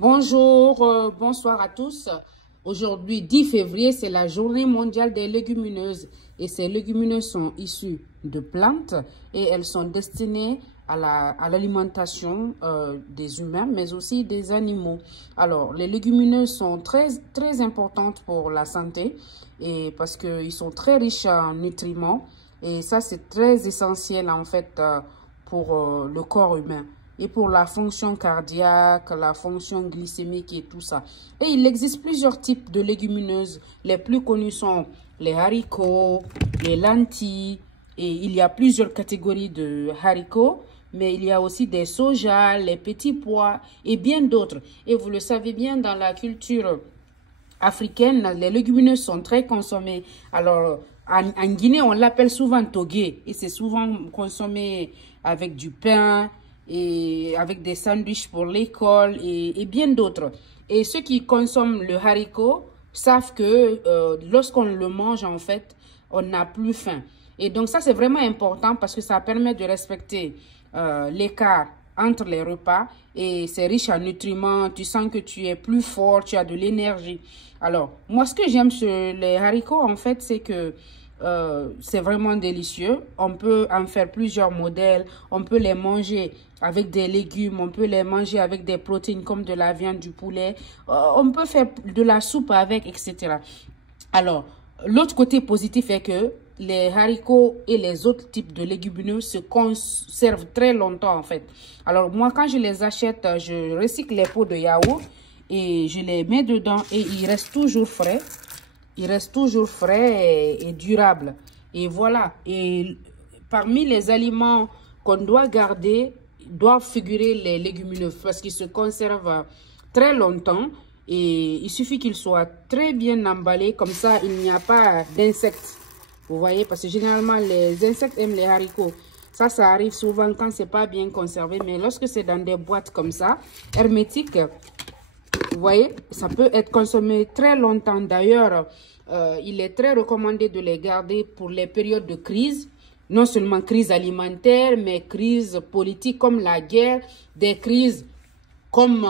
Bonjour, bonsoir à tous. Aujourd'hui, 10 février, c'est la journée mondiale des légumineuses. Et ces légumineuses sont issues de plantes et elles sont destinées à l'alimentation des humains, mais aussi des animaux. Alors, les légumineuses sont très importantes pour la santé et parce qu'ils sont très riches en nutriments. Et ça, c'est très essentiel en fait pour le corps humain et pour la fonction cardiaque, la fonction glycémique et tout ça. Et il existe plusieurs types de légumineuses. Les plus connus sont les haricots, les lentilles, et il y a plusieurs catégories de haricots, mais il y a aussi des soja, les petits pois et bien d'autres. Et vous le savez bien, dans la culture africaine, les légumineuses sont très consommées. Alors, en Guinée, on l'appelle souvent togué et c'est souvent consommé avec du pain et avec des sandwichs pour l'école et bien d'autres. Et ceux qui consomment le haricot savent que lorsqu'on le mange, en fait, on n'a plus faim. Et donc ça, c'est vraiment important parce que ça permet de respecter l'écart entre les repas et c'est riche en nutriments. Tu sens que tu es plus fort, tu as de l'énergie. Alors, moi, ce que j'aime sur les haricots, en fait, c'est que c'est vraiment délicieux. On peut en faire plusieurs modèles. On peut les manger avec des légumes. On peut les manger avec des protéines comme de la viande, du poulet. On peut faire de la soupe avec, etc. Alors, l'autre côté positif est que les haricots et les autres types de légumineux se conservent très longtemps en fait. Alors, moi, quand je les achète, je recycle les pots de yaourt et je les mets dedans et ils restent toujours frais. Il reste toujours frais et durable. Et voilà. Et parmi les aliments qu'on doit garder, doivent figurer les légumineux parce qu'ils se conservent très longtemps. Et il suffit qu'ils soient très bien emballés. Comme ça, il n'y a pas d'insectes. Vous voyez, parce que généralement, les insectes aiment les haricots. Ça arrive souvent quand c'est pas bien conservé. Mais lorsque c'est dans des boîtes comme ça, hermétiques, vous voyez, ça peut être consommé très longtemps. D'ailleurs, il est très recommandé de les garder pour les périodes de crise. Non seulement crise alimentaire, mais crise politique comme la guerre, des crises comme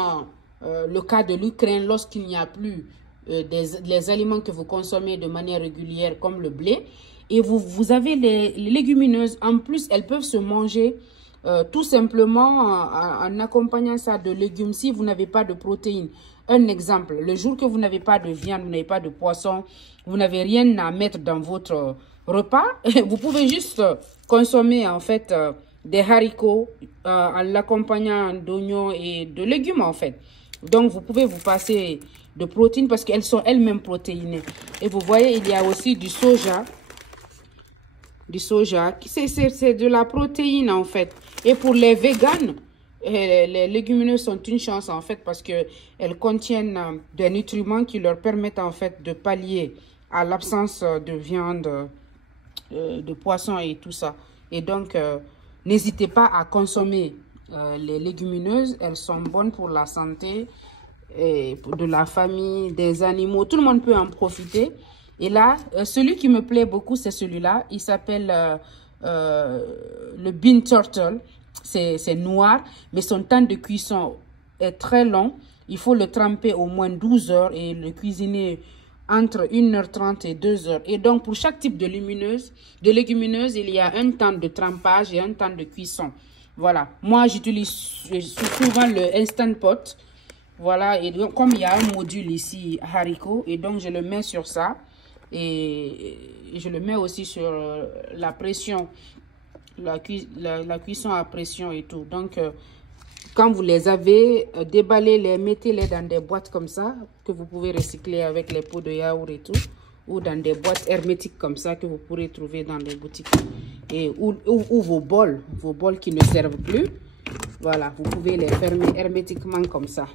le cas de l'Ukraine lorsqu'il n'y a plus les aliments que vous consommez de manière régulière comme le blé. Et vous avez les légumineuses. En plus, elles peuvent se manger tout simplement en accompagnant ça de légumes si vous n'avez pas de protéines. Un exemple, le jour que vous n'avez pas de viande, vous n'avez pas de poisson, vous n'avez rien à mettre dans votre repas, vous pouvez juste consommer en fait des haricots en l'accompagnant d'oignons et de légumes en fait. Donc vous pouvez vous passer de protéines parce qu'elles sont elles-mêmes protéinées. Et vous voyez, il y a aussi du soja. Du soja, c'est de la protéine en fait. Et pour les véganes, les légumineuses sont une chance en fait parce qu'elles contiennent des nutriments qui leur permettent en fait de pallier à l'absence de viande, de poisson et tout ça. Et donc, n'hésitez pas à consommer les légumineuses. Elles sont bonnes pour la santé et de la famille, des animaux. Tout le monde peut en profiter. Et là, celui qui me plaît beaucoup, c'est celui-là. Il s'appelle le bean turtle. C'est noir, mais son temps de cuisson est très long. Il faut le tremper au moins 12 heures et le cuisiner entre 1h30 et 2 heures. Et donc, pour chaque type de légumineuse, il y a un temps de trempage et un temps de cuisson. Voilà. Moi, j'utilise souvent le Instant Pot. Voilà. Et donc, comme il y a un module ici, haricot, et donc je le mets sur ça. Et je le mets aussi sur la pression, la cuisson à pression et tout. Donc, quand vous les avez, déballez-les, mettez-les dans des boîtes comme ça, que vous pouvez recycler avec les pots de yaourt et tout, ou dans des boîtes hermétiques comme ça que vous pourrez trouver dans les boutiques. Et, ou vos bols qui ne servent plus. Voilà, vous pouvez les fermer hermétiquement comme ça.